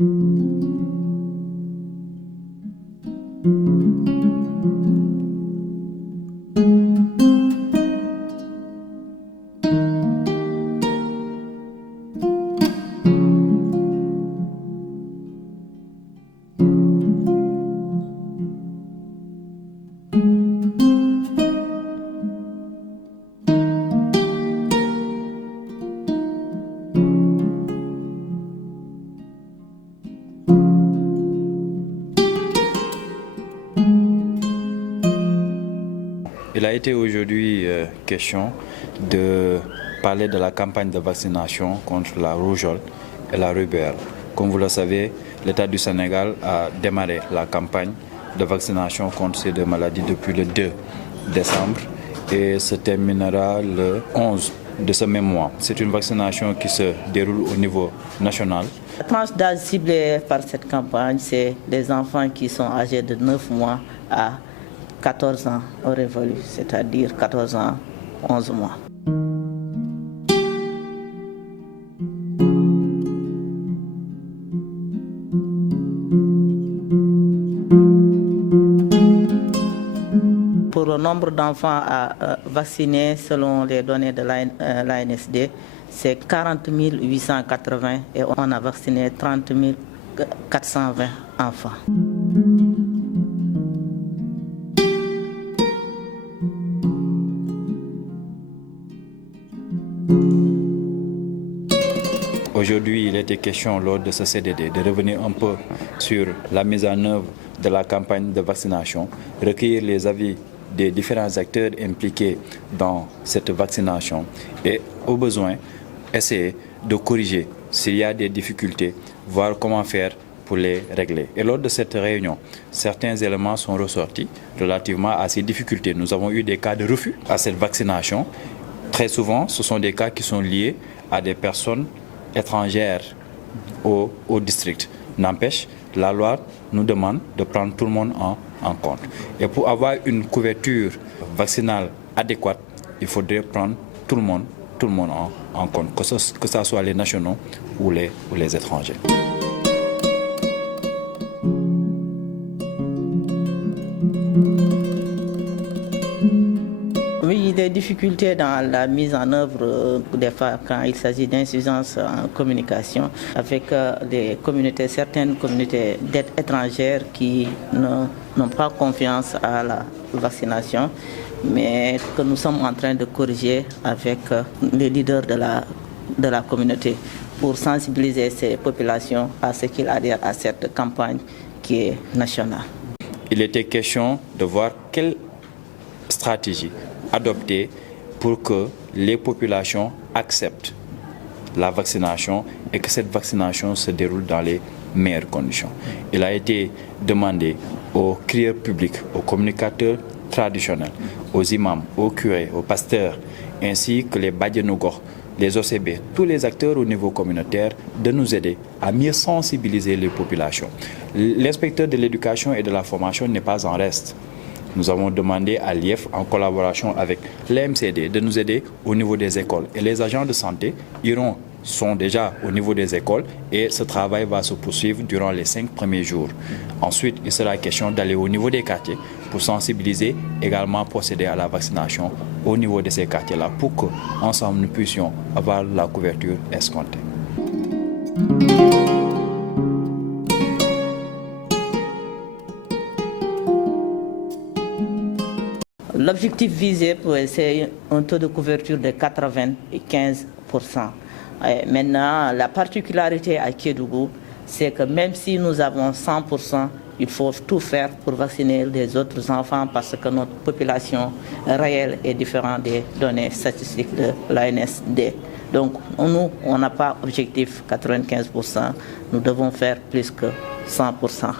Il a été aujourd'hui question de parler de la campagne de vaccination contre la rougeole et la rubéole. Comme vous le savez, l'État du Sénégal a démarré la campagne de vaccination contre ces deux maladies depuis le 2 décembre et se terminera le 11 de ce même mois. C'est une vaccination qui se déroule au niveau national. La tranche d'âge ciblée par cette campagne, c'est les enfants qui sont âgés de 9 mois à 14 ans au révolu, c'est-à-dire 14 ans, 11 mois. Pour le nombre d'enfants à vacciner selon les données de l'ANSD, c'est 40 880 et on a vacciné 30 420 enfants. Aujourd'hui, il était question lors de ce CDD de revenir un peu sur la mise en œuvre de la campagne de vaccination, recueillir les avis des différents acteurs impliqués dans cette vaccination et, au besoin, essayer de corriger s'il y a des difficultés, voir comment faire pour les régler. Et lors de cette réunion, certains éléments sont ressortis relativement à ces difficultés. Nous avons eu des cas de refus à cette vaccination. Très souvent, ce sont des cas qui sont liés à des personnes étrangères au district. N'empêche, la loi nous demande de prendre tout le monde en compte. Et pour avoir une couverture vaccinale adéquate, il faudrait prendre tout le monde en compte, que ce soit les nationaux ou les étrangers. Oui, des difficultés dans la mise en œuvre des fois quand il s'agit d'insuffisance en communication avec certaines communautés d'aide étrangères qui n'ont pas confiance à la vaccination, mais que nous sommes en train de corriger avec les leaders de la communauté pour sensibiliser ces populations à ce qu'ils adhèrent à cette campagne qui est nationale. Il était question de voir quelle stratégie adopter pour que les populations acceptent la vaccination et que cette vaccination se déroule dans les meilleures conditions. Il a été demandé aux crieurs publics, aux communicateurs traditionnels, aux imams, aux curés, aux pasteurs, ainsi que les Badianougor, les OCB, tous les acteurs au niveau communautaire, de nous aider à mieux sensibiliser les populations. L'inspecteur de l'éducation et de la formation n'est pas en reste. Nous avons demandé à l'IEF, en collaboration avec l'MCD, de nous aider au niveau des écoles. Et les agents de santé sont déjà au niveau des écoles et ce travail va se poursuivre durant les 5 premiers jours. Ensuite, il sera question d'aller au niveau des quartiers pour sensibiliser, également procéder à la vaccination au niveau de ces quartiers-là pour qu'ensemble nous puissions avoir la couverture escomptée. L'objectif visé, c'est un taux de couverture de 95%. Maintenant, la particularité à Kédougou, c'est que même si nous avons 100%, il faut tout faire pour vacciner les autres enfants parce que notre population réelle est différente des données statistiques de l'ANSD. Donc, nous, on n'a pas objectif 95%, nous devons faire plus que 100%.